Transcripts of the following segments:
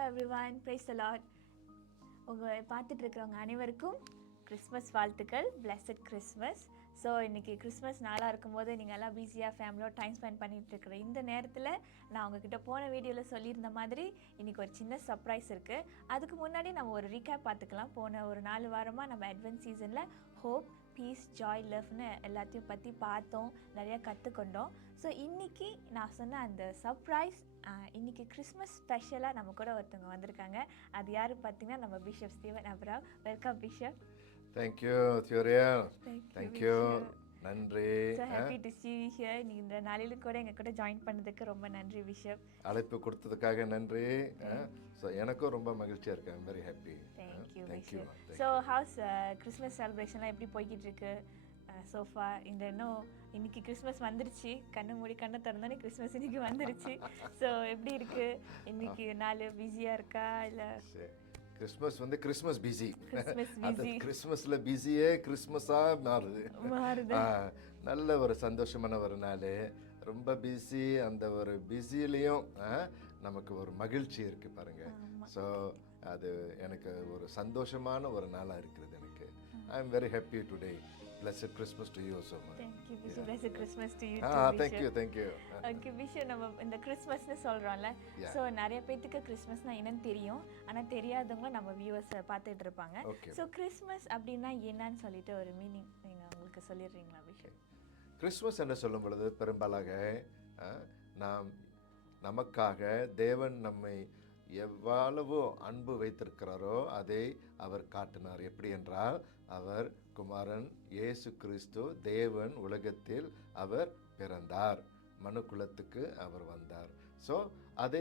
Hello everyone, praise the Lord. உங்களை பார்த்துட்டு இருக்கிறவங்க அனைவருக்கும் கிறிஸ்மஸ் வாழ்த்துக்கள். Blessed Christmas. ஸோ இன்றைக்கி கிறிஸ்மஸ் நாளாக இருக்கும்போது நீங்கள் எல்லாம் பிஸியாக ஃபேமிலியோட டைம் ஸ்பெண்ட் பண்ணிகிட்டு இருக்கிற இந்த நேரத்தில் நான் உங்ககிட்ட போன வீடியோவில் சொல்லியிருந்த மாதிரி இன்றைக்கி ஒரு சின்ன சர்ப்ரைஸ் இருக்குது. அதுக்கு முன்னாடி நம்ம ஒரு ரீகேப் பார்த்துக்கலாம். போன ஒரு 4 வாரமாக நம்ம அட்வென்ட் சீசனில் ஹோப், பீஸ், ஜாய், லவ்னு எல்லாத்தையும் பற்றி பார்த்தோம், நிறையா கற்றுக்கொண்டோம். ஸோ இன்றைக்கி நான் சொன்ன அந்த சர்ப்ரைஸ், இன்றைக்கி கிறிஸ்மஸ் ஸ்பெஷலாக நம்ம கூட ஒருத்தவங்க வந்திருக்காங்க. அது யார் பார்த்தீங்கன்னா நம்ம bishop Steven Abram. Welcome bishop. Thank you தியோரியல். தேங்க்யூ, நன்றி. So happy to see you here. நீங்க இந்த நாளிலும் கூட எங்க கூட ஜாயின் பண்ணதுக்கு ரொம்ப நன்றி பிஷப். அழைப்பு கொடுத்ததுக்காக நன்றி. ஸோ எனக்கும் ரொம்ப மகிழ்ச்சியாக இருக்கு. I'm very happy. Thank you. So how's Christmas செலிப்ரேஷன்லாம் எப்படி போய்கிட்டு இருக்கு சோஃபா? இந்த இன்னைக்கு கிறிஸ்மஸ் வந்துருச்சு, கண்ணை மூடி கண்ணை திறந்தோன்னே கிறிஸ்மஸ் இன்னைக்கு வந்துருச்சு. ஸோ எப்படி இருக்கு இன்னைக்கு நாள்? பிஸியாக இருக்கா இல்லை? கிறிஸ்மஸ் வந்து கிறிஸ்மஸ் பிஸி. அந்த கிறிஸ்மஸில் பிஸியே கிறிஸ்மஸாக மாறுது. நல்ல ஒரு சந்தோஷமான ஒரு நாள், ரொம்ப பிஸி. அந்த ஒரு பிஸிலையும் நமக்கு ஒரு மகிழ்ச்சி இருக்குது பாருங்க. ஸோ அது எனக்கு ஒரு சந்தோஷமான ஒரு நாளாக இருக்கிறது எனக்கு. I am very happy today. Blessed Christmas to you so much. Thank you Bishop. Blessed Christmas to you too. Thank you. Okay Bishop, நம்ம இந்த கிறிஸ்மஸ்னு சொல்றோம்ல. சோ நிறைய பேருக்கு கிறிஸ்மஸ்னா என்னன்னு தெரியும், ஆனா தெரியாதவங்க நம்ம வியூவர்ஸ் பார்த்துட்டு இருப்பாங்க. சோ கிறிஸ்மஸ் அப்படின்னா என்னன்னு சொல்லிட்டு ஒரு மீனிங் நீங்க உங்களுக்கு சொல்லிடுறீங்களா பிஷப்? கிறிஸ்மஸ் என்று சொல்லும் பொழுது பெரும்பாலாக நமக்காக தேவன் நம்மை எவ்வளவோ அன்பு வைத்திருக்கிறாரோ அதை அவர் காட்டினார். எப்படி என்றால், அவர் குமாரன் இயேசு கிறிஸ்து தேவன் உலகத்தில் அவர் பிறந்தார், மனுக்குலத்துக்கு அவர் வந்தார். ஸோ அதை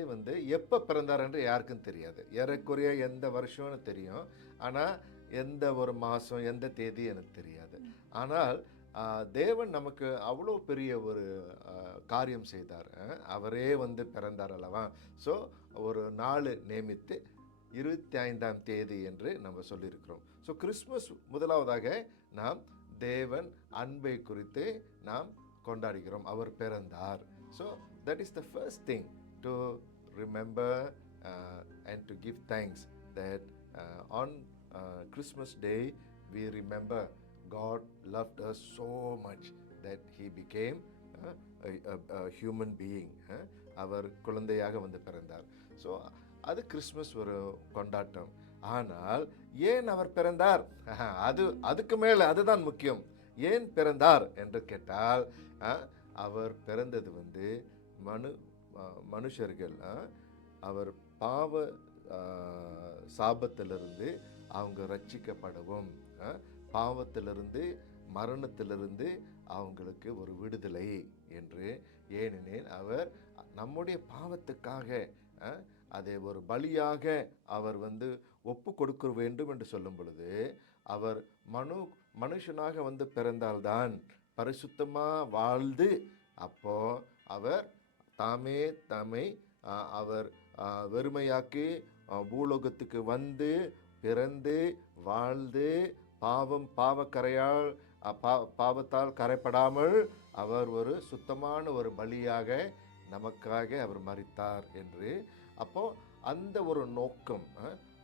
எப்போ பிறந்தார் என்று யாருக்கும் தெரியாது. ஏறக்குறைய எந்த வருஷம்னு தெரியும், ஆனால் எந்த ஒரு மாதம் எந்த தேதி எனக்கு தெரியாது. ஆனால் தேவன் நமக்கு அவ்வளோ பெரிய ஒரு காரியம் செய்தார். அவரே பிறந்தார் அல்லவா. ஸோ ஒரு நாள் நியமித்து 25ஆம் தேதி என்று நம்ம சொல்லியிருக்கிறோம். ஸோ கிறிஸ்மஸ் முதலாவதாக நாம் தேவன் அன்பை குறித்து நாம் கொண்டாடுகிறோம். அவர் பிறந்தார். So that is the first thing to remember and to give thanks that on Christmas day we remember God loved us so much that he became a human being. அவர் குழந்தையாக பிறந்தார். ஸோ அது கிறிஸ்மஸ் ஒரு கொண்டாட்டம். ஆனால் ஏன் அவர் பிறந்தார், அதுக்கு மேலே அதுதான் முக்கியம். ஏன் பிறந்தார் என்று கேட்டால், அவர் பிறந்தது மனுஷர்கள் அவர் பாவ சாபத்திலிருந்து அவங்க ரட்சிக்கப்படவும், பாவத்திலிருந்து மரணத்திலிருந்து அவங்களுக்கு ஒரு விடுதலை என்று. ஏனெனில் அவர் நம்முடைய பாவத்துக்காக அதை ஒரு பலியாக அவர் ஒப்பு கொடுக்க வேண்டும் என்று சொல்லும் பொழுது, அவர் மனுஷனாக பிறந்தால்தான் பரிசுத்தமாக வாழ்ந்து, அப்போ அவர் தம்மை அவர் வெறுமையாக்கி பூலோகத்துக்கு பிறந்து வாழ்ந்து பாவத்தால் கரைப்படாமல் அவர் ஒரு சுத்தமான ஒரு பலியாக நமக்காக அவர் மரித்தார் என்று. அப்போ அந்த ஒரு நோக்கம்,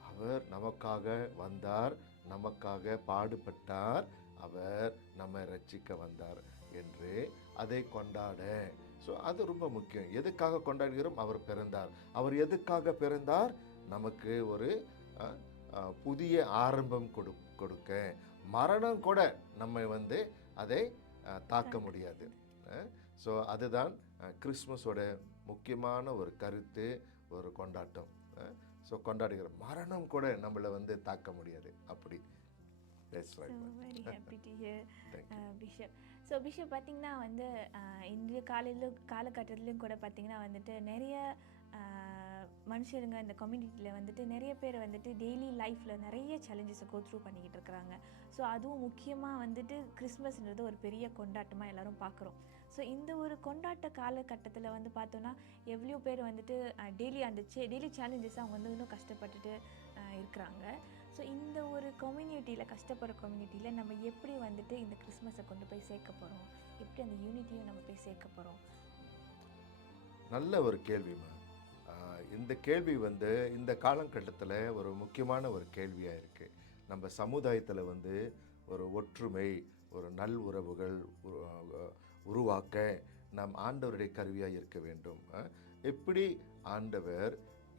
அவர் நமக்காக வந்தார், நமக்காக பாடுபட்டார், அவர் நம்மை ரட்சிக்க வந்தார் என்று அதை கொண்டாட. ஸோ அது ரொம்ப முக்கியம். எதுக்காக கொண்டாடுகிறோம்? அவர் பிறந்தார். அவர் எதுக்காக பிறந்தார்? நமக்கு ஒரு புதிய ஆரம்பம் கொடுக்க. மரணம் கூட நம்மை அதை தாக்க முடியாது. ஸோ அதுதான் கிறிஸ்மஸோட முக்கியமான ஒரு கருத்து, ஒரு கொண்டாட்டம். ஸோ கொண்டாடுகிற மரணம் கூட நம்மளை தாக்க முடியாது. அப்படி. Very happy to hear Bishop. So bishop பார்த்தீங்கன்னா இன்றைய காலகட்டத்திலையும் கூட பார்த்தீங்கன்னா நிறைய மனுஷருங்க இந்த கம்யூனிட்டியில் நிறைய பேர் டெய்லி லைஃப்பில் நிறைய சேலஞ்சஸை கோ த்ரூ பண்ணிக்கிட்டு இருக்கிறாங்க. ஸோ அதுவும் முக்கியமாக கிறிஸ்மஸ்ன்றது ஒரு பெரிய கொண்டாட்டமாக எல்லோரும் பார்க்குறோம். ஸோ இந்த ஒரு கொண்டாட்ட காலகட்டத்தில் பார்த்தோன்னா எவ்வளோ பேர் டெய்லி டெய்லி சேலஞ்சஸ் அவங்க இன்னும் கஷ்டப்பட்டுட்டு இருக்கிறாங்க. ஸோ இந்த ஒரு கம்யூனிட்டியில், கஷ்டப்படுற கம்யூனிட்டியில் நம்ம எப்படி இந்த கிறிஸ்மஸை கொண்டு போய் சேர்க்க போகிறோம், எப்படி அந்த யூனிட்டியும் நம்ம போய் சேர்க்க போகிறோம்? நல்ல ஒரு கேள்விமா. இந்த கேள்வி வந்து இந்த காலகட்டத்தில் ஒரு முக்கியமான ஒரு கேள்வியாக இருக்குது. நம்ம சமுதாயத்தில் வந்து ஒரு ஒற்றுமை, ஒரு நல் உறவுகள் உருவாக்க நாம் ஆண்டவருடைய கருவியாக இருக்க வேண்டும். எப்படி ஆண்டவர்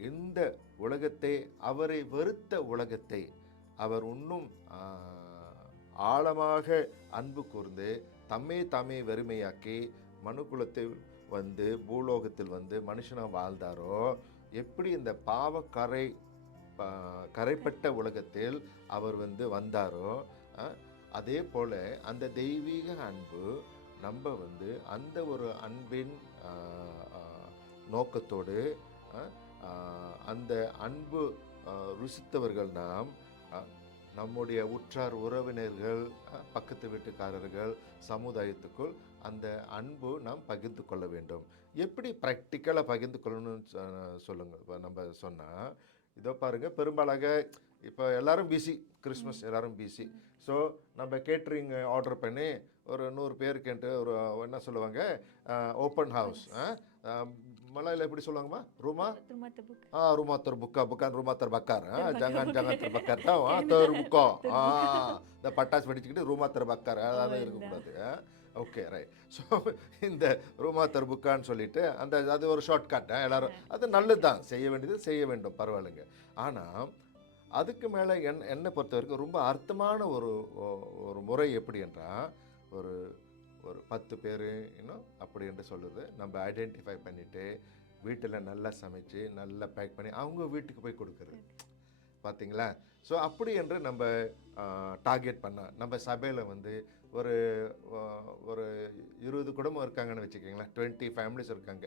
இந்த உலகத்தை, அவரை வெறுத்த உலகத்தை அவர் இன்னும் ஆழமாக அன்பு கூர்ந்து தம்மே தாமே வெறுமையாக்கி மனுக்குலத்தை வந்து பூலோகத்தில் வந்து மனுஷனாக வாழ்ந்தாரோ, எப்படி இந்த கரைப்பட்ட உலகத்தில் அவர் வந்து வந்தாரோ, அதே போல அந்த தெய்வீக அன்பு நம்ம வந்து அந்த ஒரு அன்பின் நோக்கத்தோடு அந்த அன்பு ருசித்தவர்கள் நாம், நம்முடைய உற்றார் உறவினர்கள், பக்கத்து வீட்டுக்காரர்கள், சமுதாயத்துக்குள் அந்த அன்பு நாம் பகிர்ந்து கொள்ள வேண்டும். எப்படி ப்ராக்டிக்கலாக பகிர்ந்து கொள்ளணும்னு சொல்லுங்கள். இப்போ நம்ம சொன்னால் இதோ பாருங்கள், பெரும்பாலாக இப்போ எல்லோரும் பிஸி, கிறிஸ்மஸ் எல்லோரும் பிஸி. ஸோ நம்ம கேட்ரிங் ஆர்டர் பண்ணி ஒரு 100 பேருக்குன்ட்டு ஒரு என்ன சொல்லுவாங்க, ஓப்பன் ஹவுஸ். மலையில் எப்படி சொல்லுவாங்கம்மா, rumah terbuka, bukan rumah terbakar. Jangan terbakar, tahu? Terbuka. இந்த பட்டாசு வெடிச்சுக்கிட்டு ரூமா terbakar அதாவது இருக்கக்கூடாது. Okay, right. ஸோ இந்த ரூமா தர்புக்கான்னு சொல்லிட்டு அது ஒரு ஷார்ட்கட். எல்லாரும் அது நல்லது தான், செய்ய வேண்டியது செய்ய வேண்டும், பரவாயில்லைங்க. ஆனால் அதுக்கு மேலே என்னை பொறுத்த வரைக்கும் ரொம்ப அர்த்தமான ஒரு முறை எப்படி என்றால், ஒரு ஒரு 10 பேர் இன்னும் அப்படி என்று சொல்லுது நம்ம ஐடென்டிஃபை பண்ணிவிட்டு வீட்டில் நல்லா சமைச்சு நல்லா பேக் பண்ணி அவங்க வீட்டுக்கு போய் கொடுக்குறது, பார்த்தீங்களா? ஸோ அப்படி என்று நம்ம டார்கெட் பண்ணால், நம்ம சபையில் வந்து ஒரு 20 குடும்பம் இருக்காங்கன்னு வச்சுக்கிங்களேன், 20 ஃபேமிலிஸ் இருக்காங்க.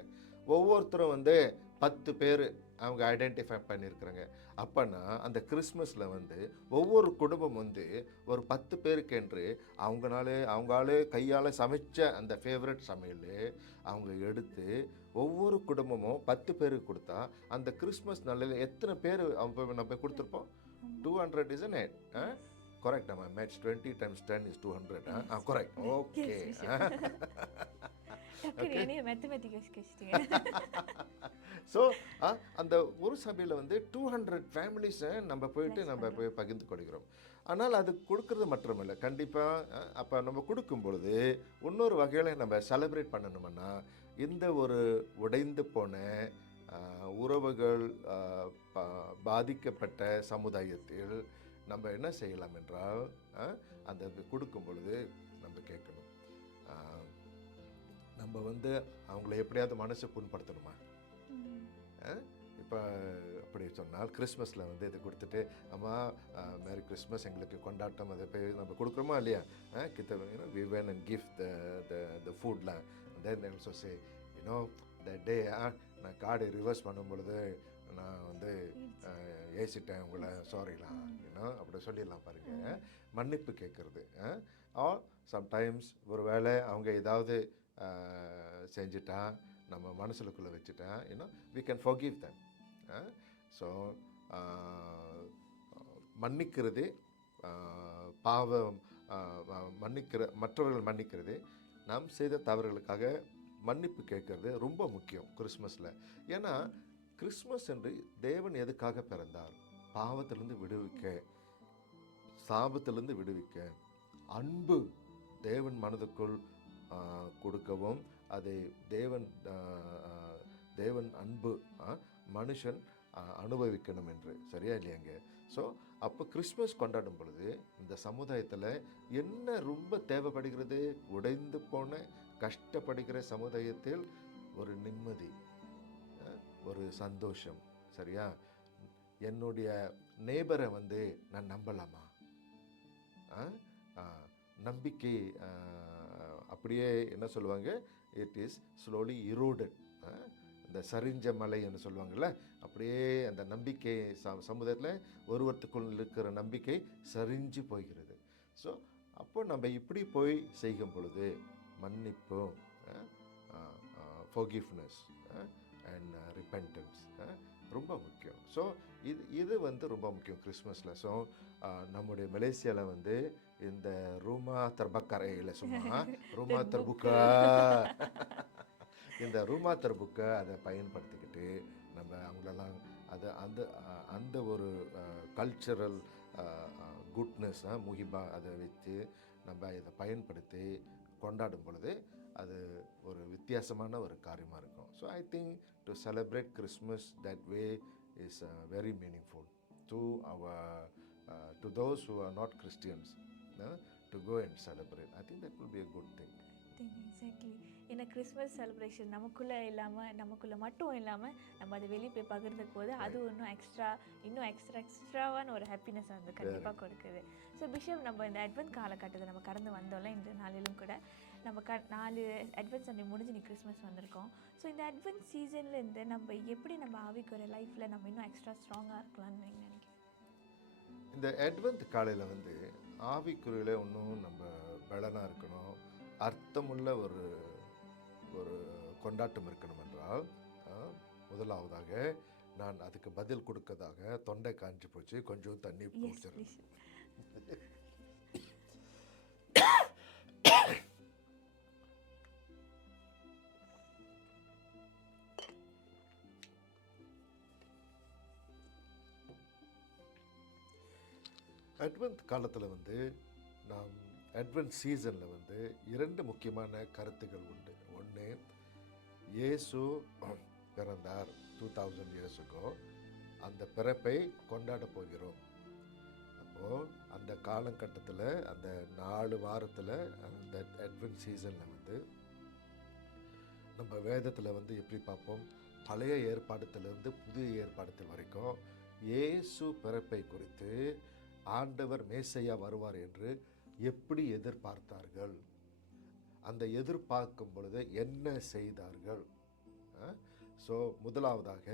ஒவ்வொருத்தரும் வந்து 10 பேர் அவங்க ஐடென்டிஃபை பண்ணியிருக்கிறாங்க. அப்போனா அந்த கிறிஸ்மஸில் வந்து ஒவ்வொரு குடும்பம் வந்து ஒரு 10 பேருக்கென்று அவங்களாலே கையால் சமைச்ச அந்த ஃபேவரட் சமையல் அவங்க எடுத்து ஒவ்வொரு குடும்பமும் 10 பேருக்கு கொடுத்தா அந்த கிறிஸ்மஸ் நாளில் எத்தனை பேர் நம்ம கொடுத்துருப்போம்? 200, isn't it? Correct, நம்ம match 20 times 10 is 200. Correct. Okay. So அந்த ஒரு சபையில் வந்து 200 ஃபேமிலிஸை நம்ம போய் பகிர்ந்து கொடுக்கிறோம். ஆனால் அது கொடுக்கறது மட்டுமில்லை, கண்டிப்பாக அப்போ நம்ம கொடுக்கும் பொழுது இன்னொரு வகையில் நம்ம செலிப்ரேட் பண்ணணும்னா, இந்த ஒரு உடைந்து போன உறவுகள் பாதிக்கப்பட்ட சமுதாயத்தில் நம்ம என்ன செய்யலாம் என்றால், அந்த கொடுக்கும் பொழுது நம்ம கேட்கணும், நம்ம வந்து அவங்கள எப்படியாவது மனசை புண்படுத்தணுமா? இப்போ அப்படி சொன்னால் கிறிஸ்மஸில் வந்து இதை கொடுத்துட்டு, அம்மா மேரி கிறிஸ்மஸ் எங்களுக்கு கொண்டாட்டம், அதை போய் நம்ம கொடுக்குறோமா இல்லையா? We went and gift the ஃபுட்லாம். தென் ஆல்சோ சே த டே நான் கார்டு ரிவர்ஸ் பண்ணும் பொழுது நான் வந்து ஏசிட்டேன் உங்களை, சாரிலாம் அப்படி சொல்லிடலாம் பாருங்க. மன்னிப்பு கேட்குறது. ஆர் சம்டைம்ஸ் ஒரு வேளை அவங்க ஏதாவது செஞ்சுட்டா, நம்ம மனசுக்குள்ளே வச்சுட்டா, we can forgive them. So மன்னிக்கிறது, மற்றவர்கள் மன்னிக்கிறது, நாம் செய்த தவறுகளுக்காக மன்னிப்பு கேட்கறது ரொம்ப முக்கியம் கிறிஸ்மஸில். ஏன்னா கிறிஸ்மஸ் என்று தேவன் எதுக்காக பிறந்தார்? பாவத்திலிருந்து விடுவிக்க, சாபத்திலிருந்து விடுவிக்க, அன்பு தேவன் மனதுக்குள் கொடுக்கவும், அதை தேவன் அன்பு மனுஷன் அனுபவிக்கணும் என்று, சரியா இல்லையாங்க? ஸோ அப்போ கிறிஸ்மஸ் கொண்டாடும் பொழுது இந்த சமுதாயத்தில் என்ன ரொம்ப தேவைப்படுகிறது? உடைந்து போன கஷ்டப்படுகிற சமுதாயத்தில் ஒரு நிம்மதி, ஒரு சந்தோஷம், சரியா? என்னுடைய நேபரை வந்து நான் நம்பலாமா? நம்பிக்கை அப்படியே என்ன சொல்லுவாங்க, இட் இஸ் ஸ்லோலி இரோடட். இந்த சரிஞ்ச மலை என்று சொல்லுவாங்கள்ல, அப்படியே அந்த நம்பிக்கை சமுதாயத்தில் ஒருவருக்குள் இருக்கிற நம்பிக்கை சரிஞ்சு போகிறது. ஸோ அப்போ நம்ம இப்படி போய் செய்யும் பொழுது மன்னிப்பு, forgiveness and repentance ரொம்ப முக்கியம். ஸோ இது வந்து ரொம்ப முக்கியம் கிறிஸ்மஸில். ஸோ நம்முடைய மலேசியாவில் வந்து இந்த ரூமா தர்பக்கரை இல்லை, சும்மா ரூமா தர்புக்கா, இந்த ரூமா தர்புக்கா அதை பயன்படுத்திக்கிட்டு நம்ம அவங்களெல்லாம் அது அந்த அந்த ஒரு கல்ச்சரல் குட்னஸ் முஹிபா அதை வச்சு நம்ம இதை பயன்படுத்தி கொண்டாடும் பொழுது அது ஒரு வித்தியாசமான ஒரு காரியமாக இருக்கும். So I think to celebrate Christmas that way is very meaningful to our to those who are not Christians, to go and celebrate. I think that will be a good thing. Exactly. ஏன்னா Christmas celebration நமக்குள்ளே மட்டும் இல்லாமல் நம்ம அதை வெளியே போய் பகிர்ந்துக்கும் போது அது இன்னும் எக்ஸ்ட்ராவான ஒரு ஹாப்பினஸ் வந்து கண்டிப்பாக கொடுக்குது. ஸோ பிஷப், நம்ம இந்த அட்வென்ட் காலகட்டத்தை நம்ம கடந்து வந்தோம்ல, இந்த நாளிலும் கூட நம்ம 4 அட்வென்ட் சண்டே முடிஞ்சு நீ கிறிஸ்மஸ் வந்திருக்கோம். ஸோ இந்த அட்வென்ட் சீசன்லேருந்து நம்ம எப்படி நம்ம ஆவிக்குற லைஃப்பில் நம்ம இன்னும் எக்ஸ்ட்ரா ஸ்ட்ராங்காக இருக்கலாம்னு நீங்கள் நினைக்கிறேன்? இந்த அட்வென்ட் காலையில் வந்து ஆவிக்குறையில் இன்னும் நம்ம பலனாக இருக்கணும், அர்த்தமுள்ள ஒரு ஒரு கொண்டாட்டம் இருக்கணும் என்றால், முதலாவதாக நான் அதுக்கு பதில் கொடுக்கறதாக தொண்டை காஞ்சி போச்சு, கொஞ்சம் தண்ணி குடிச்சிடுறேன். அட்வென்ட் காலத்தில் வந்து நாம் அட்வென்ட் சீசனில் வந்து 2 முக்கியமான கருத்துக்கள் உண்டு. ஒன்று, இயேசு பிறந்தார் 2000 years ago, அந்த பிறப்பை கொண்டாட போகிறோம். அப்போது அந்த காலகட்டத்தில் அந்த 4 வாரத்தில் அந்த அட்வென்ட் சீசனில் வந்து நம்ம வேதத்தில் வந்து எப்படி பார்ப்போம், பழைய ஏற்பாடுத்திலிருந்து புதிய ஏற்பாடுத்தில் வரைக்கும் இயேசு பிறப்பை குறித்து ஆண்டவர் மேசையா வருவார் என்று எப்படி எதிர்பார்த்தார்கள், அந்த எதிர்பார்க்கும் பொழுது என்ன செய்தார்கள். ஸோ முதலாவதாக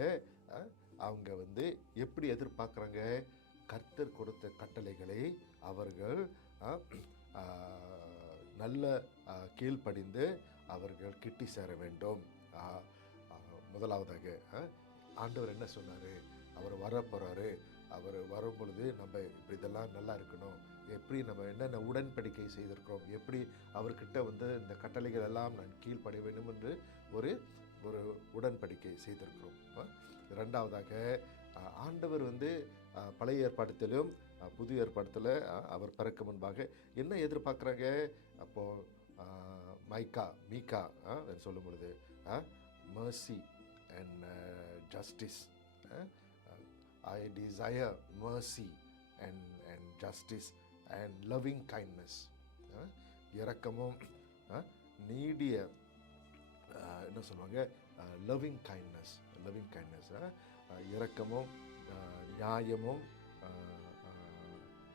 அவங்க வந்து எப்படி எதிர்பார்க்குறாங்க, கர்த்தர் கொடுத்த கட்டளைகளை அவர்கள் நல்ல கீழ்ப்படிந்து அவர்கள் கிட்டி சேர வேண்டும். முதலாவதாக ஆண்டவர் என்ன சொன்னார், அவர் வரப்போகிறாரு, அவர் வரும் பொழுது நம்ம இப்படி இதெல்லாம் நல்லா இருக்கணும், எப்படி நம்ம என்னென்ன உடன்படிக்கை செய்திருக்கிறோம், எப்படி அவர்கிட்ட வந்து இந்த கட்டளைகள் எல்லாம் நான் கீழ்ப்படிய வேண்டும் என்று ஒரு ஒரு உடன்படிக்கை செய்திருக்கிறோம். இரண்டாவதாக ஆண்டவர் வந்து பழைய ஏற்பாட்டிலும் புதிய ஏற்பாட்டில் அவர் பிறக்க முன்பாக என்ன எதிர்பார்க்குறாங்க. அப்போது மீகா சொல்லும் பொழுது mercy and justice. I desire mercy and justice and loving kindness. இரக்கமும் நீடிய என்ன சொல்லுவாங்க, லவ்விங் கைண்ட்னஸ் இரக்கமும் நியாயமும்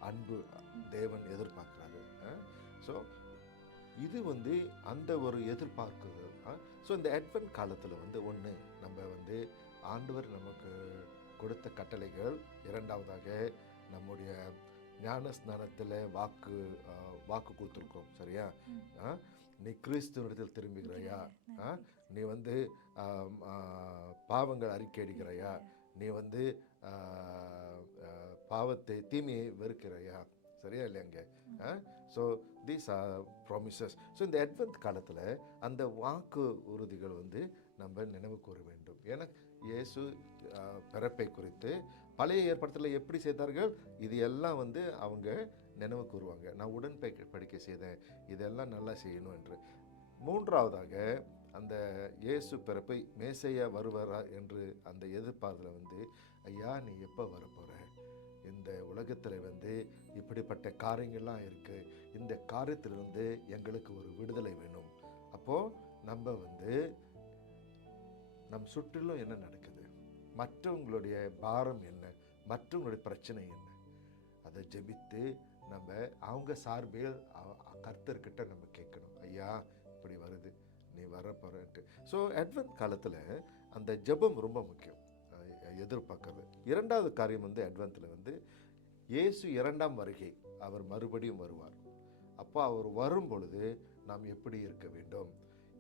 அன்பு தேவன் எதிர்பார்க்குறாரு. ஸோ இது வந்து அந்த ஒரு எதிர்பார்க்குறது. ஸோ இந்த அட்வென்ட் காலத்தில் வந்து ஒன்று, நம்ம வந்து ஆண்டவர் நமக்கு கொடுத்த கட்டளைகள். இரண்டாவதாக நம்முடைய ஞான ஸ்நானத்தில் வாக்கு கொடுத்துருக்கோம், சரியா? நீ கிறிஸ்துவனிடத்தில் திரும்புகிறாயா, நீ வந்து பாவங்கள் அறிக்கை அடிக்கிறாயா, நீ வந்து பாவத்தை தீமையை வெறுக்கிறாயா, சரியா இல்லையாங்க? So these are promises. So இந்த அட்வென்ட் காலத்தில் அந்த வாக்கு உறுதிகள் வந்து நம்ம நினைவு கூற வேண்டும். ஏன்னா இயேசு பிறப்பை குறித்து பழைய ஏற்பாட்டில் எப்படி செய்தார்கள், இது எல்லாம் வந்து அவங்க நினைவு கூறுவாங்க. நான் உடன்படிக்கை செய்தேன், இதெல்லாம் நல்லா செய்யணும் என்று. மூன்றாவதாக அந்த இயேசு பிறப்பை மேசையா வருவாரா என்று அந்த எதிர்பார்ப்பில் வந்து, ஐயா நீ எப்போ வரப்போகிற, இந்த உலகத்தில் வந்து இப்படிப்பட்ட காரியங்கள்லாம் இருக்குது, இந்த காரியத்திலிருந்து எங்களுக்கு ஒரு விடுதலை வேணும். அப்போது நம்ம வந்து நம் சுற்றிலும் என்ன நடக்குது, மற்றவங்களுடைய பாரம் என்ன, மற்றவங்களுடைய பிரச்சனை என்ன, அதை ஜெபித்து நம்ம அவங்க சார்பில் கர்த்தர்கிட்ட நம்ம கேட்கணும். ஐயா இப்படி வருது, நீ வரப்போறன்ட்டு. ஸோ அட்வென்ட் காலத்தில் அந்த ஜெபம் ரொம்ப முக்கியம், எதிர்பார்க்கறது. இரண்டாவது காரியம் வந்து அட்வென்ட்டில் வந்து இயேசு 2ஆம் வருகை, அவர் மறுபடியும் வருவார். அப்போ அவர் வரும் பொழுது நாம் எப்படி இருக்க வேண்டும்,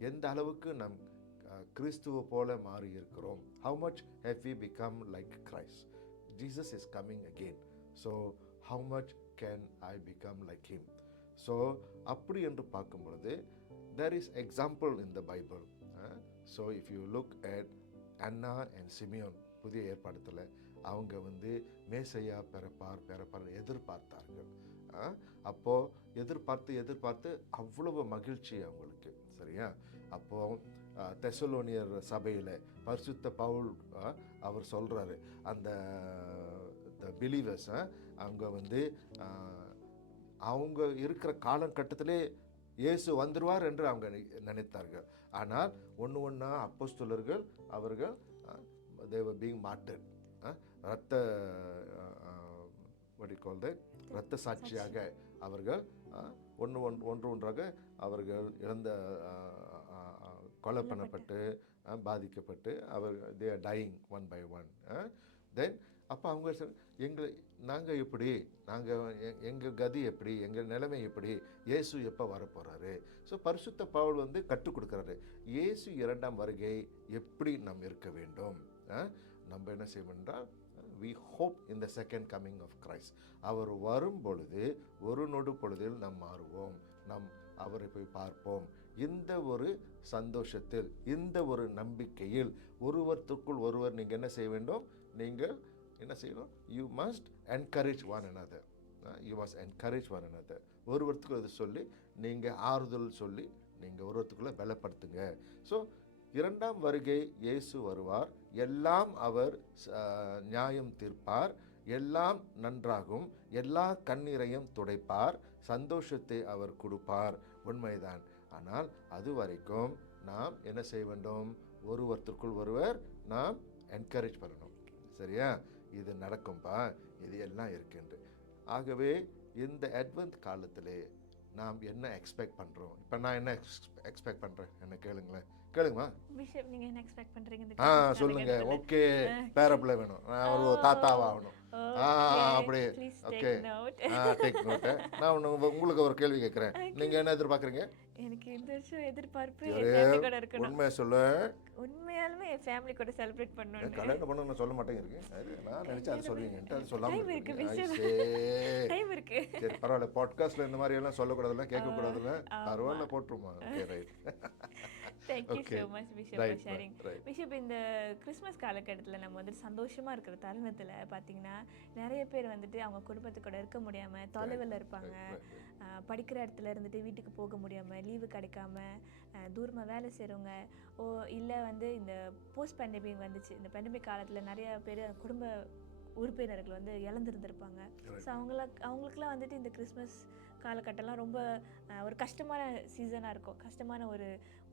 எந்த அளவுக்கு நம் கிறிஸ்துவை போல மாறி இருக்கிறோம். How much have we become like Christ? Jesus is coming again. So how much can I become like him? So அப்படி என்று பார்க்கும் பொழுது there is example in the Bible. So if you look at Anna and Simeon புதிய ஏற்பாடத்தில் அவங்க வந்து மேசையா பிறப்பார் எதிர்பார்த்தார்கள். அப்போது எதிர்பார்த்து அவ்வளவு மகிழ்ச்சி அவங்களுக்கு. சரியா? அப்போது தெசலோனியர் சபையில் பரிசுத்த பவுல் அவர் சொல்கிறாரு, அந்த பிலீவர்ஸ் அவங்க வந்து அவங்க இருக்கிற காலகட்டத்திலே இயேசு வந்துடுவார் என்று அவங்க நினைத்தார்கள். ஆனால் ஒன்றா அப்போஸ்தலர்கள் அவர்கள் they were being martyred. இரத்த இரத்த சாட்சியாக அவர்கள் ஒன்றாக அவர்கள் கொலை பண்ணப்பட்டு பாதிக்கப்பட்டு they are dying one by one. தென் அப்போ அவங்க நாங்கள் எப்படி, எங்கள் கதி எப்படி, எங்கள் நிலைமை எப்படி, இயேசு எப்போ வரப்போகிறாரு? ஸோ பரிசுத்த பவுல் வந்து கற்றுக் கொடுக்குறாரு, இயேசு 2ஆம் வருகை எப்படி நாம் இருக்க வேண்டும். நம்ம என்ன செய்வோம் என்றால் we hope in the second coming of Christ. அவர் வரும் பொழுது ஒரு நொடு பொழுதில் நாம் மாறுவோம், நாம் அவரை போய் பார்ப்போம். இந்த ஒரு சந்தோஷத்தில், இந்த ஒரு நம்பிக்கையில் ஒருவருக்குள் ஒருவர் நீங்கள் என்ன செய்ய வேண்டும், நீங்கள் என்ன செய்யணும், you must encourage one another. You must encourage one another. ஒருவருத்துக்குள்ள இது சொல்லி நீங்கள் ஆறுதல் சொல்லி நீங்கள் ஒருவருத்துக்குள்ளே பலப்படுத்துங்க. ஸோ 2ஆம் வருகை இயேசு வருவார், எல்லாம் அவர் நியாயம் தீர்ப்பார், எல்லாம் நன்றாகும், எல்லா கண்ணீரையும் துடைப்பார், சந்தோஷத்தை அவர் கொடுப்பார். உண்மைதான். ஆனால் அது வரைக்கும் நாம் என்ன செய்ய வேண்டும், ஒருவருக்குள் ஒருவர் நாம் என்கரேஜ் பண்ணணும். சரியா? இது நடக்கும்பா, இது எல்லாம் இருக்குன்று. ஆகவே இந்த அட்வென்ட் காலத்திலே நாம் என்ன எக்ஸ்பெக்ட் பண்ணுறோம்? இப்போ நான் என்ன எக்ஸ்பெக்ட் பண்ணுறேன் என்ன கேளுங்கம்மா. பிஷப், நீங்க என்ன எக்ஸ்பெக்ட் பண்றீங்க? சொல்லுங்க. ஓகே, பேரப்பிள்ளை வேணும், நான் ஒரு தாத்தாவாகணும். அப்படி ஓகே, டேக் நோட். நான் உங்களுக்கு ஒரு கேள்வி கேட்குறேன், நீங்கள் என்ன எதிர்பார்க்குறீங்க? எனக்கு இந்த வருஷம் எதிர்பார்ப்பு என் ஃபேமிலி கூட இருக்கணும். உண்மையை சொல்லு. உண்மையாலுமே என் ஃபேமிலி கூட செலிப்ரேட் பண்ணணும். கல்யாணம் பண்ண நான் சொல்ல மாட்டேங்கிறீங்க. நான் நினைச்சா அது சொல்லுவீங்கன்ட்டு அது சொல்லாம டைம் இருக்கு பிஷப், டைம் இருக்கு. சரி பரவாயில்ல, பாட்காஸ்ட்ல இந்த மாதிரி எல்லாம் சொல்லக்கூடாதுல்ல, கேட்கக்கூடாதுல்ல. பரவாயில்ல, போட்டுருமா. Okay, right. Thank you so much Bishop for sharing. Bishop, இந்த கிறிஸ்மஸ் காலகட்டத்தில் நம்ம வந்து சந்தோஷமாக இருக்கிற தருணத்தில் பார்த்தீங்கன்னா நிறைய பேர் வந்துட்டு அவங்க குடும்பத்து கூட இருக்க முடியாமல் தொலைவில் இருப்பாங்க. படிக்கிற இடத்துல இருந்துட்டு வீட்டுக்கு போக முடியாமல், லீவு கிடைக்காம தூரமாக வேலை செய்கிறவங்க, இல்லை வந்து இந்த போஸ்ட் பேண்டமிக் வந்துச்சு, இந்த பேண்டமிக் காலத்தில் நிறைய பேர் குடும்ப உறுப்பினர்கள் வந்து இழந்துருந்துருப்பாங்க. ஸோ அவங்களுக்குலாம் வந்துட்டு இந்த கிறிஸ்மஸ் காலகட்டம்லாம் ரொம்ப ஒரு கஷ்டமான சீசனாக இருக்கும், கஷ்டமான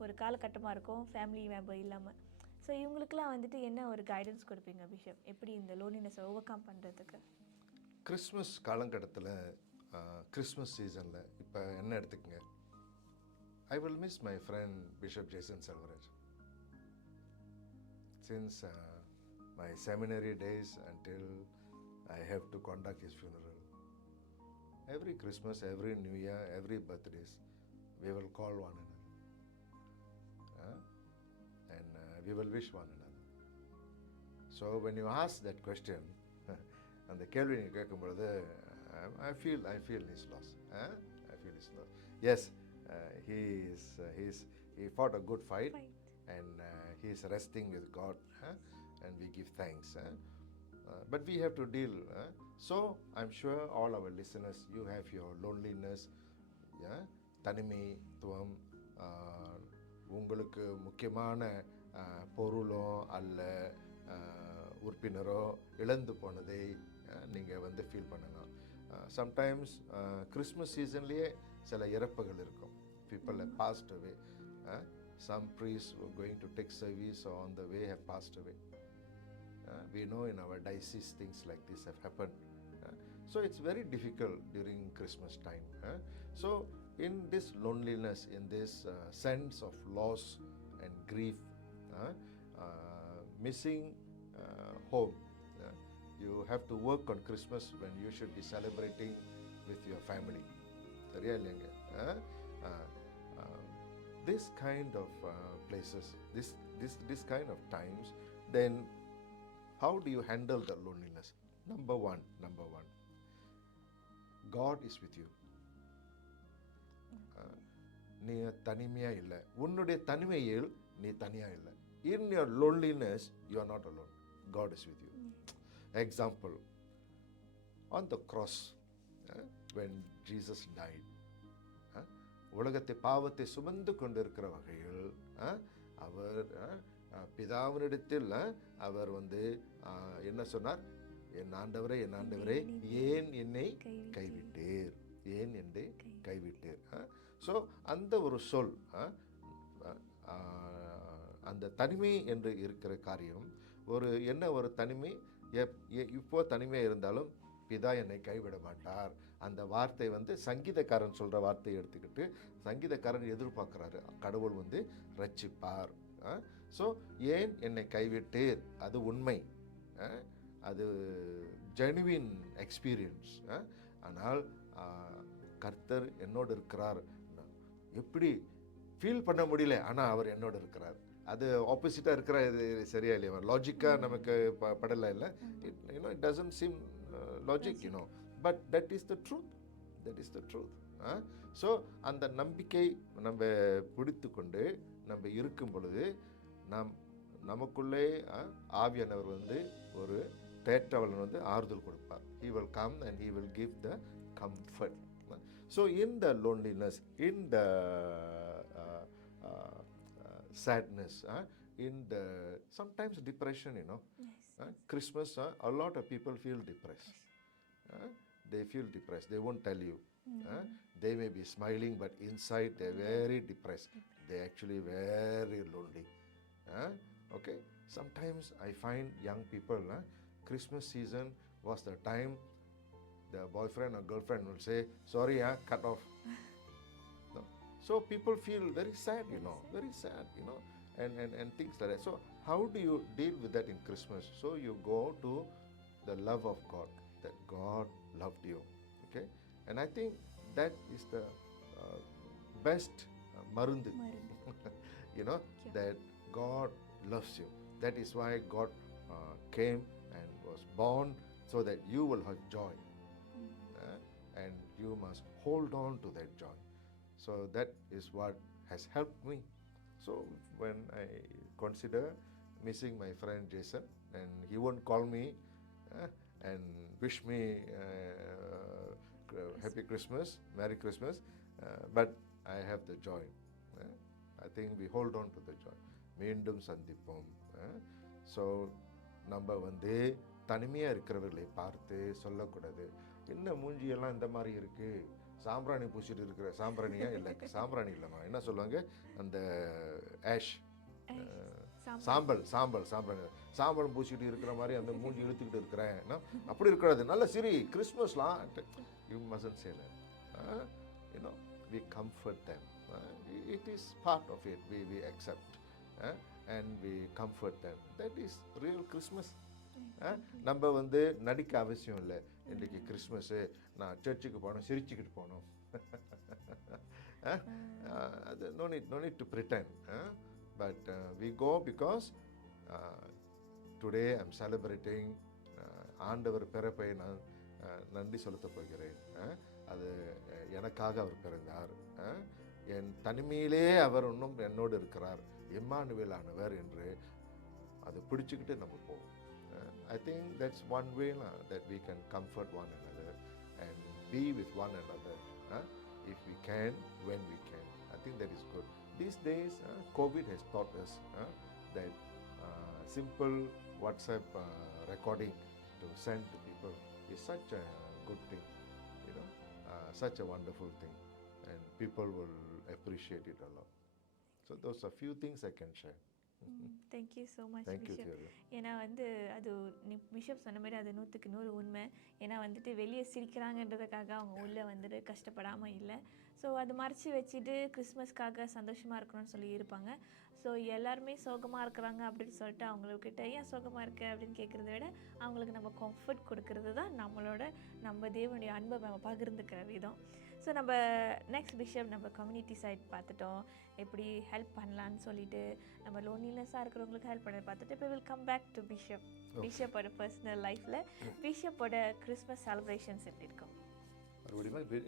ஒரு காலகட்டமாக இருக்கும் ஃபேமிலி மெம்பர் இல்லாமல். ஸோ இவங்களுக்குலாம் வந்துட்டு என்ன ஒரு கைடன்ஸ் கொடுப்பீங்க பிஷப், எப்படி இந்த லோன்லினஸை ஓவர் கம் பண்ணுறதுக்கு? கிறிஸ்மஸ் காலகட்டத்தில், கிறிஸ்மஸ் சீசனில் இப்போ என்ன எடுத்துக்கங்க, I will miss my friend bishop Jason Selvaraj. Since my seminary days until I have to conduct his funeral. Every Christmas, every New Year, every birthdays, we will call one another. And we will wish one another. So when you ask that question, and the கேள்வி நீங்க கேட்கும் பொழுது, I feel his loss. I feel his loss. Yes, he fought a good fight. And he is resting with God. And we give thanks. But we have to deal. So I'm sure all our listeners, you have your loneliness, தனிமைத்துவம், உங்களுக்கு முக்கியமான பொருளோ அல்ல உறுப்பினரோ இழந்து போனதை நீங்கள் வந்து feel பண்ணலாம். Sometimes Christmas சீசன்லேயே சில இறப்புகள் இருக்கும். People have passed away. Some priests were going to take service or on the way have passed away. We know in our diocese things like this have happened. So it's very difficult during Christmas time. So in this loneliness, in this sense of loss and grief, missing home, you have to work on Christmas when you should be celebrating with your family. சரியா இல்லைங்க? This kind of places, this kind of times, then how do you handle the loneliness? Number one, God is with you. நீ தனிமையா இல்லை, உன்னுடைய தனிமையில் நீ தனியா இல்லை. in your loneliness, you are not alone. God is with you. Example, on the cross, when Jesus died, உலகத்தை பாவத்தை சுமந்து கொண்டிருக்கிற வகையில் அவர் பிதாவினிடத்தில் அவர் என்ன சொன்னார்? என் ஆண்டவரே, என் ஆண்டவரே, ஏன் என்னை கைவிட்டீர், ஏன் என்னை கைவிட்டீர். ஸோ அந்த ஒரு சொல், அந்த தனிமை என்று இருக்கிற காரியம் ஒரு தனிமை. இப்போ தனிமையாக இருந்தாலும் பிதா என்னை கைவிட மாட்டார். அந்த வார்த்தை சங்கீதக்காரன் சொல்கிற வார்த்தையை எடுத்துக்கிட்டு சங்கீதக்காரன் எதிர்பார்க்குறாரு, கடவுள் ரட்சிப்பார். ஸோ ஏன் என்னை கைவிட்டீர், அது உண்மை, அது ஜெனுவின் எக்ஸ்பீரியன்ஸ். ஆனால் கர்த்தர் என்னோடு இருக்கிறார், எப்படி ஃபீல் பண்ண முடியல, ஆனால் அவர் என்னோடு இருக்கிறார். அது ஆப்போசிட்டாக இருக்கிற இது சரியா இல்லையா? லாஜிக்காக நமக்கு படலை இல்லை. It doesn't seam logic, but that is the truth, that is the truth. So அந்த நம்பிக்கை நம்ம பிடித்து கொண்டு நம்ம இருக்கும் பொழுது நமக்குள்ளே ஆவியானவர் ஒரு தேற்றவளன் ஆறுதல் கொடுப்பார். He will come and he will give the comfort. So in the loneliness, in the sadness, in the sometimes depression, Yes. Christmas, a lot of people feel depressed. They feel depressed. They won't tell you. They may be smiling, but inside they're very depressed. They're actually very lonely. Okay. Sometimes I find young people, Christmas season was the time the boyfriend or girlfriend will say, sorry, cut off. No? So people feel very sad, very sad, and things like that. So how do you deal with that in Christmas? So you go to the love of God, that God loved you. Okay. And I think that is the best marundu. That God loves you. That is why God came and was born, so that you will have joy. And you must hold on to that joy. So that is what has helped me. So when I consider missing my friend Jason, and he won't call me and wish me Happy Christmas, Merry Christmas, but I have the joy. I think we hold on to the joy. மீண்டும் சந்திப்போம். So நம்ம தனிமையாக இருக்கிறவர்களை பார்த்து சொல்லக்கூடாது, என்ன மூஞ்சியெல்லாம் இந்த மாதிரி இருக்குது, சாம்பிராணி பூசிட்டு இருக்கிற சாம்பிராணியா? இல்லை, சாம்பிராணி இல்லைம்மா, என்ன சொல்லுவாங்க, அந்த ஆஷ், சாம்பல் பூசிட்டு இருக்கிற மாதிரி அந்த மூஞ்சி இழுத்துக்கிட்டு இருக்கிறேன், அப்படி இருக்கிறது. நல்ல சரி, கிறிஸ்மஸ்லாம் you mustn't say that. we comfort them. It is part of it. We accept and we comfort them. That is real Christmas. நம்ம நடிக்க அவசியம் இல்லை. இன்றைக்கி கிறிஸ்மஸ்ஸு, நான் சர்ச்சுக்கு போகணும், சிரிச்சுக்கிட்டு போகணும். அது no need to pretend. But we go because today I'm celebrating ஆண்டவர் பிறப்பை நான் நன்றி செலுத்தப் போகிறேன். அது எனக்காக அவர் பிறந்தார், என் தனிமையிலே அவர் இன்னும் என்னோடு இருக்கிறார், எம்மானுவேல் ஆனவர் என்று அதை பிடிச்சிக்கிட்டு நம்ம போவோம். I think that's one way that we can comfort one another and be with one another, if we can, when we can. I think that is good. These days, COVID has taught us that simple WhatsApp recording to send to people is such a good thing, such a wonderful thing, and people will appreciate it a lot. So those are few things I can share. Thank you so much, Thank you, Bishop. Theodore. ஏன்னா அது bishop சொன்ன மாதிரி அது 100க்கு 100 உண்மை. ஏன்னா வெளியே சிரிக்கிறாங்கன்றதுக்காக அவங்க உள்ளே கஷ்டப்படாமல் இல்லை. ஸோ அது மறைச்சி வச்சுட்டு கிறிஸ்மஸ்க்காக சந்தோஷமாக இருக்கணும்னு சொல்லி இருப்பாங்க. ஸோ எல்லாருமே சோகமாக இருக்கிறாங்க அப்படின்னு சொல்லிட்டு அவங்கக்கிட்ட ஏன் சோகமாக இருக்க அப்படின்னு கேட்குறத விட அவங்களுக்கு நம்ம கம்ஃபர்ட் கொடுக்கறது தான் நம்ம தேவனுடைய அன்பை நம்ம பகிர்ந்துக்கிற விதம். ஸோ நம்ம நெக்ஸ்ட் பிஷப் நம்ம கம்யூனிட்டி சைட் பார்த்துட்டோம், எப்படி ஹெல்ப் பண்ணலான்னு சொல்லிட்டு நம்ம லோன்லினஸாக இருக்கிறவங்களுக்கு ஹெல்ப் பண்ண பார்த்துட்டு இப்போ வில் கம் பேக் டு பிஷப்போட பர்சனல் லைஃப்பில் பிஷப்போட கிறிஸ்மஸ் செலிப்ரேஷன்ஸ் எப்படி இருக்கும்?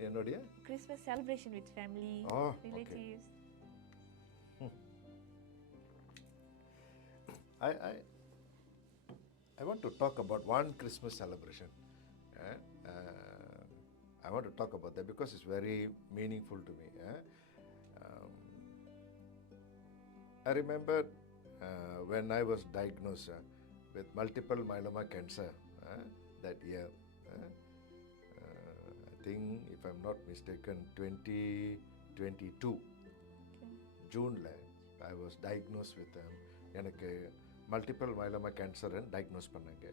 என்னுடைய Christmas celebration with family relatives. I want to talk about one Christmas celebration. Uh, I want to talk about that because it's very meaningful to me. I remember when I was diagnosed with multiple myeloma cancer that year. I think, if I'm not mistaken, 2022 ஜூனில் I was diagnose with எனக்கு multiple myeloma கேன்சர்னு diagnose பண்ணாங்க.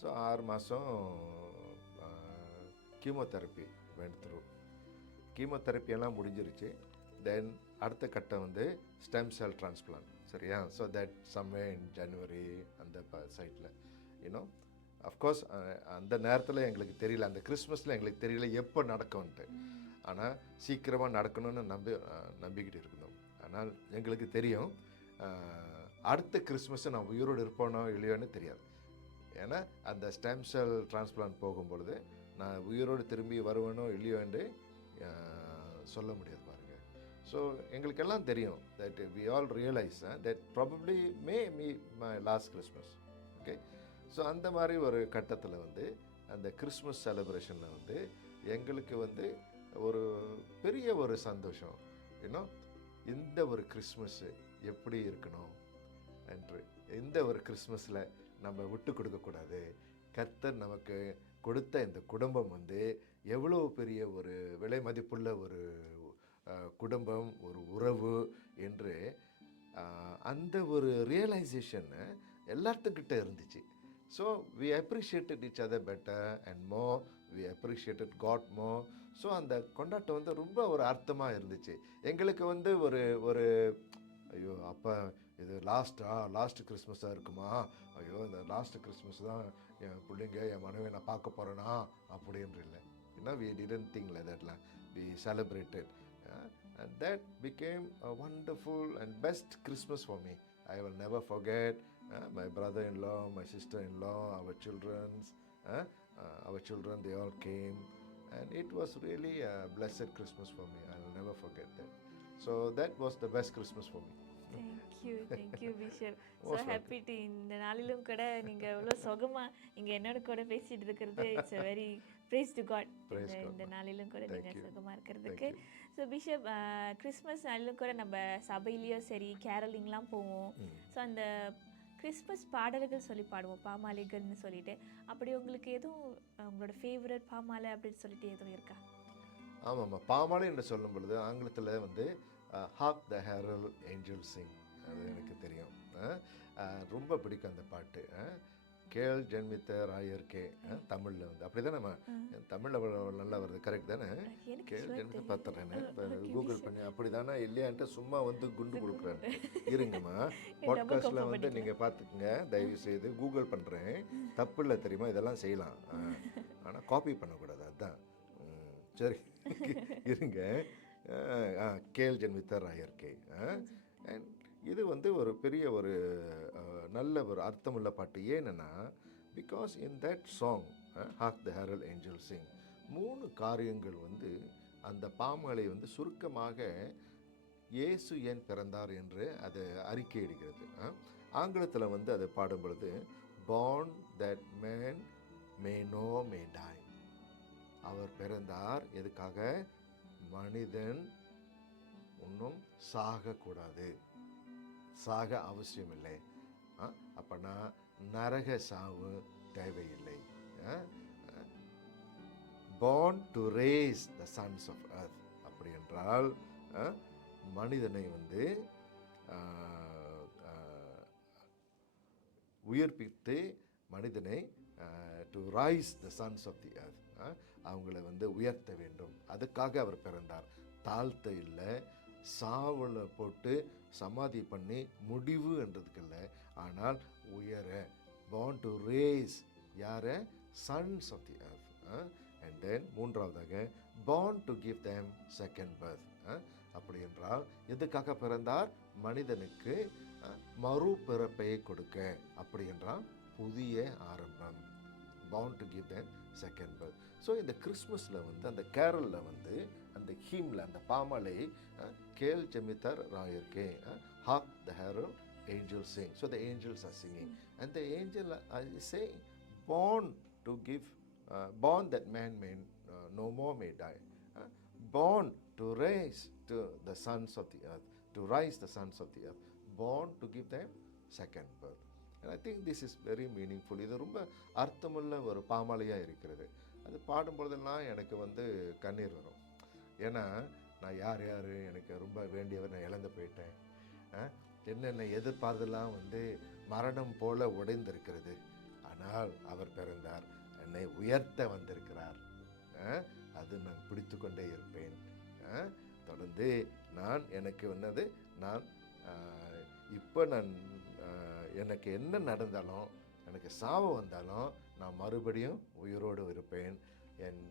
So 6 மாதம் chemotherapy went through. கீமோதெரப்பியெல்லாம் முடிஞ்சிருச்சு. தென் அடுத்த கட்டம் வந்து stem cell transplant, சரியா? ஸோ தட் சம்வே இன் ஜனவரி அந்த சைட்டில் யூனோ அஃப்கோர்ஸ் அந்த நேரத்தில் எங்களுக்கு தெரியல, அந்த கிறிஸ்மஸில் எங்களுக்கு தெரியல எப்போ நடக்கும்ன்ட்டு. ஆனால் சீக்கிரமாக நடக்கணும்னு நம்பிக்கிட்டு இருக்கணும். ஆனால் எங்களுக்கு தெரியும் அடுத்த கிறிஸ்மஸை நான் உயிரோடு இருப்போனோ இல்லையோன்னு தெரியாது. ஏன்னா அந்த ஸ்டெம் செல் டிரான்ஸ்பிளான்ட் போகும்பொழுது நான் உயிரோடு திரும்பி வருவேனோ இல்லையோ என்று சொல்ல முடியாது பாருங்கள். ஸோ எங்களுக்கெல்லாம் தெரியும் that we all realise that probably me my last Christmas. Okay, so அந்த மாதிரி ஒரு கட்டத்தில் வந்து அந்த கிறிஸ்மஸ் செலிப்ரேஷனில் வந்து எங்களுக்கு வந்து ஒரு பெரிய ஒரு சந்தோஷம். இன்னும் இந்த ஒரு கிறிஸ்மஸ்ஸு எப்படி இருக்கணும் என்று, இந்த ஒரு கிறிஸ்மஸில் நம்ம விட்டு கொடுக்கக்கூடாது. கர்த்தர் நமக்கு கொடுத்த இந்த குடும்பம் வந்து எவ்வளோ பெரிய ஒரு விலை மதிப்புள்ள ஒரு குடும்பம், ஒரு உறவு என்று அந்த ஒரு ரியலைசேஷன் எல்லாத்துக்கிட்ட இருந்துச்சு. So we appreciated each other better and more, we appreciated God more. So அந்த கொண்டாட்டம் வந்து ரொம்ப ஒரு அர்த்தமாக இருந்துச்சு எங்களுக்கு. வந்து ஒரு ஐயோ அப்போ இது லாஸ்ட் கிறிஸ்மஸாக இருக்குமா, ஐயோ இந்த லாஸ்ட் கிறிஸ்மஸ் தான் என் பிள்ளைங்க என் மனைவி நான் பார்க்க போகிறேன்னா அப்படின்ற இல்லை. we didn't think like that. We celebrated. And that became a wonderful and best Christmas for me. I will never forget my brother-in-law, my sister-in-law, our children, they all came. And it was really a blessed Christmas for me. I will never forget that. So that was the best Christmas for me. Thank you Bishop. So happy to இந்த நாளிலும் கூட நீங்க எவ்வளவு சுகமா இங்க என்னோட கூட பேசிட்டு இருக்கிறது. It's a very praise to God. இந்த நாளிலும் கூட நீங்க சுகமா இருக்கிறதுக்கு. ஸோ பிஷப், கிறிஸ்மஸ் நாளிலும் கூட நம்ம சபையிலையோ சரி கேரலிங்லாம் போவோம். ஸோ அந்த கிறிஸ்மஸ் பாடல்கள் சொல்லி பாடுவோம், பாமாலைகள்னு சொல்லிட்டு. அப்படி உங்களுக்கு எதுவும் உங்களோட ஃபேவரட் பாமாலை அப்படின்னு சொல்லிட்டு எதுவும் இருக்கா? ஆமாம்மா, பாமாலை என்று சொல்லும் பொழுது ஆங்கிலத்தில் வந்து ஹார்க் த ஹெரல்ட் ஏஞ்சல்ஸ் சிங், அது எனக்கு தெரியும். ரொம்ப பிடிக்கும் அந்த பாட்டு. கேள் ஜென்மித்த ராயர்கே, தமிழில் வந்து அப்படி தான் நம்ம தமிழில் நல்லா வருது, கரெக்ட் தானே? கேள் ஜென்மித்த பார்த்துறேன், இப்போ கூகுள் பண்ணி அப்படி தானே இல்லையான்ட்டு சும்மா வந்து குண்டு கொடுக்குறேன். இருங்கம்மா, பாட்காஸ்ட்டில் வந்து நீங்கள் பார்த்துக்குங்க, தயவு செய்து கூகுள் பண்ணுறேன், தப்பு இல்லை தெரியுமா, இதெல்லாம் செய்யலாம், ஆனால் காப்பி பண்ணக்கூடாது, அதுதான். சரி இருங்க. கேள் ஜென்மித்த ராயர்கே, அண்ட் இது வந்து ஒரு பெரிய ஒரு நல்ல ஒரு அர்த்தமுள்ள பாட்டு. ஏன்னா because in that song hark the herald angels sing 3 காரியங்கள் வந்து அந்த பாமாலை வந்து சுருக்கமாக இயேசு ஏன் பிறந்தார் என்று அது அறிக்கையிடுகிறது. ஆங்கிலத்தில் வந்து அதை பாடும் பொழுது born that man may know may die. அவர் பிறந்தார் எதுக்காக? மனிதன் இன்னும் சாகக்கூடாது, சாக அவசியம் இல்லை. அப்பனா நரக சாவு தேவையில்லை. born to raise the sons of earth. அப்படி என்றால் மனிதனை வந்து உயிர்ப்பித்து மனிதனை to rise the sons of the earth, அவங்கள வந்து உயர்த்த வேண்டும். அதுக்காக அவர் பிறந்தார். தாழ்த்த இல்லை, சாவில் போட்டு சமாதி பண்ணி முடிவு என்றதுக்கு இல்லை, ஆனால் உயர. born to raise யார? sons of the earth. and then மூன்றாவதாக born to give them second birth. அப்படி என்றால் எதுக்காக பிறந்தார்? மனிதனுக்கு மறுபிறப்பை கொடுக்க. அப்படி என்றால் புதிய ஆரம்பம். born to give them second birth. So இந்த கிறிஸ்மஸில் வந்து அந்த கேரலில் வந்து அந்த ஹீமில் அந்த பாமாலை கேள் ஜெமித்தர் ராயர்கே, ஹார்க் the Herald angels sing. So the angels are singing. And the angel is saying, born to give, born that man may no more may die. Born to raise to the sons of the earth, to rise the sons of the earth. Born to give them second birth. And I think this is very meaningful. இது ரொம்ப அர்த்தமுள்ள ஒரு பாமாலையாக இருக்கிறது. அது பாடும்பொழுதெல்லாம் எனக்கு கண்ணீர் வரும். ஏன்னா நான் யார் எனக்கு ரொம்ப வேண்டியவர் நான் இழந்து போயிட்டேன். என்னென்ன எதிர்பார்த்தெல்லாம் மரணம் போல உடைந்திருக்கிறது. ஆனால் அவர் பிறந்தார், என்னை உயர்த்த வந்திருக்கிறார். அது நான் பிடித்து கொண்டே இருப்பேன். தொடர்ந்து நான் எனக்கு நான் இப்போ நான் எனக்கு என்ன நடந்தாலும், எனக்கு சாவு வந்தாலும் நான் மறுபடியும் உயிரோடு இருப்பேன். என்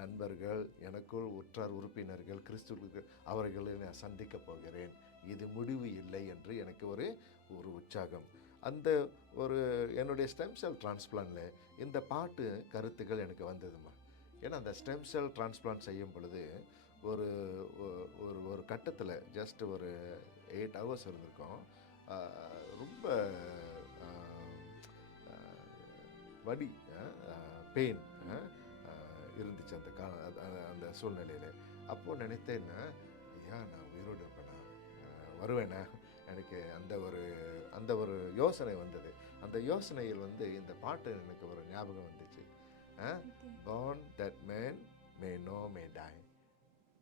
நண்பர்கள், எனக்குள் உற்றார் உறுப்பினர்கள், கிறிஸ்துவுக்கு அவர்களை நான் சந்திக்க போகிறேன். இது முடிவு இல்லை என்று எனக்கு ஒரு உற்சாகம். அந்த ஒரு என்னுடைய ஸ்டெம் செல் டிரான்ஸ்பிளான்டில் இந்த பாட்டு கருத்துக்கள் எனக்கு வந்ததுமா. ஏன்னா அந்த ஸ்டெம் செல் டிரான்ஸ்பிளான்ட் செய்யும் பொழுது ஒரு ஒரு கட்டத்தில் ஜஸ்ட் ஒரு 8 hours இருந்திருக்கோம். ரொம்ப வலி, பெயின் இருந்துச்சு அந்த சூழ்நிலையில். அப்போது நினைத்தேன்னா, ஐயா நான் உயிரோடு இருப்பேனா, வருவேனா, எனக்கு அந்த ஒரு யோசனை வந்தது. அந்த யோசனையில் இந்த பாட்டு எனக்கு ஒரு ஞாபகம் வந்துச்சு. born that man may no may die.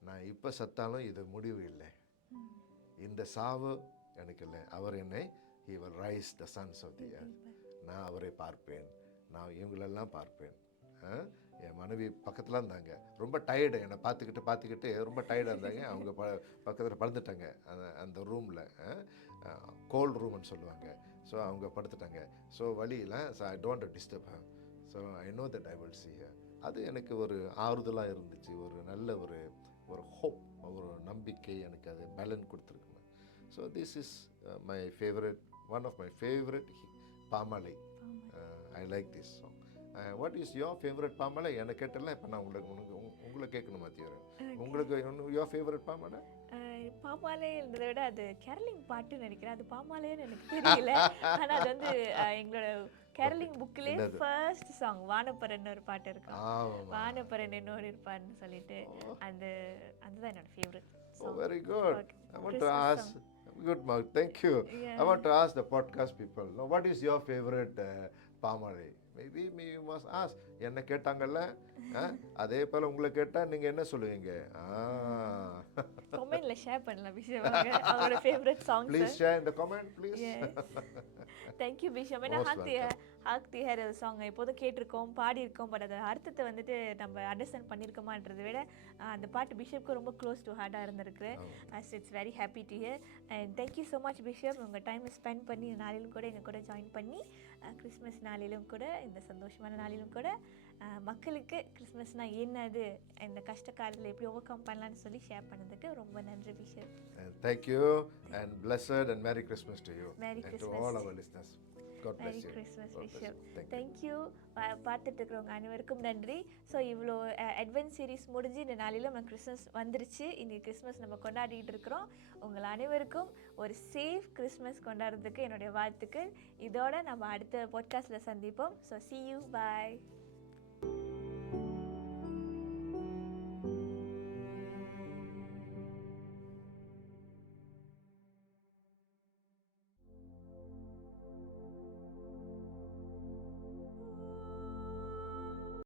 நான் இப்போ சத்தாலும் இது முடிவு இல்லை, இந்த சாவு எனக்கு இல்லை. அவர் என்னை he will rise the sons of the earth. நான் அவரை பார்ப்பேன், நான் இவங்களெல்லாம் பார்ப்பேன். என் மனைவி பக்கத்தில் இருந்தாங்க, ரொம்ப டயர்டு, என்னை பார்த்துக்கிட்டு ரொம்ப டயர்டாக இருந்தாங்க. அவங்க பக்கத்தில் படுத்துட்டாங்க அந்த ரூமில், கோல்ட் ரூம்னு சொல்லுவாங்க. ஸோ அவங்க படுத்துட்டாங்க. ஸோ வழியில் so I don't disturb her. So I know that I will see her. அது எனக்கு ஒரு ஆறுதலாக இருந்துச்சு. ஒரு நல்ல ஒரு ஹோப், ஒரு நம்பிக்கை எனக்கு அது பலன் கொடுத்துருக்கு. So this is my favourite, one of my favourite பாமாலை. I like this song. What is your favourite பாமாலை? எனக்கு கேட்டல. இப்போ நான் உங்களை கேட்கணும் மாத்தியாரு, உங்களுக்கு யோர் ஃபேவரட் பாமாலை? பாமாலைன்றதை விட அது கேரளிங் பாட்டுன்னு நினைக்கிறேன். அது பாமாலைன்னு எனக்கு தெரியல. ஆனால் அது எங்களோட கேரளிங் புக்கிலே ஃபர்ஸ்ட் சாங் வானப்பரன் ஒரு பாட்டு இருக்கு. வானப்பரன் என்னோடு இருப்பான்னு சொல்லிட்டு அதுதான் என்னோட favourite. Oh, very good. I want to ask, good Mark, thank you. I want to ask the podcast people, now what is your favorite பாமாலை? Maybe you must ask. என்ன கேட்டாங்கல்ல, அதே போல உங்களை கேட்டா நீங்க என்ன சொல்லுவீங்க? கமெண்ட்ல ஷேர் பண்ணலாம் பிஷப் அவரோட favourite songs. Please share in the comment, please. Thank you bishop. நான் ஹாக்தி ஹேர் சாங் எப்போதும் கேட்டிருக்கோம், பாடியிருக்கோம். பட் அது அர்த்தத்தை நம்ம அண்டர்ஸ்டாண்ட் பண்ணியிருக்கோமான்றதை விட அந்த பாட்டு பிஷப்க்கு ரொம்ப க்ளோஸ் டு ஹார்ட்டாக இருந்திருக்கு. It's very happy to hear. And thank you so much bishop, உங்கள் டைமை ஸ்பெண்ட் பண்ணி இந்த நாளிலும் கூட எங்கள் கூட ஜாயின் பண்ணி கிறிஸ்மஸ் நாளிலும் கூட, இந்த சந்தோஷமான நாளிலும் கூட மக்களுக்கு கிறிஸ்மஸ்னால் என்னது, இந்த கஷ்ட காலத்தில் எப்படி ஓவர் கம் பண்ணலான்னு சொல்லி ஷேர் பண்ணதுக்கு ரொம்ப நன்றி bishop. Thank you and blessed and Merry Christmas to you. Merry and Christmas to all our listeners. God bless you. Merry Christmas bishop. Thank thank you. பார்த்துட்டு இருக்கிறவங்க அனைவருக்கும் நன்றி. ஸோ இவ்வளோ அட்வென்ட் சீரிஸ் முடிஞ்சு இந்த நாளில் நம்ம கிறிஸ்மஸ் வந்துருச்சு. இன்றைக்கி கிறிஸ்மஸ் நம்ம கொண்டாடிட்டு இருக்கிறோம். உங்கள் அனைவருக்கும் ஒரு சேஃப் கிறிஸ்மஸ் கொண்டாடுறதுக்கு என்னுடைய வாழ்த்துக்கள். இதோட நம்ம அடுத்த பாட்காஸ்ட்டில் சந்திப்போம். So see you, bye.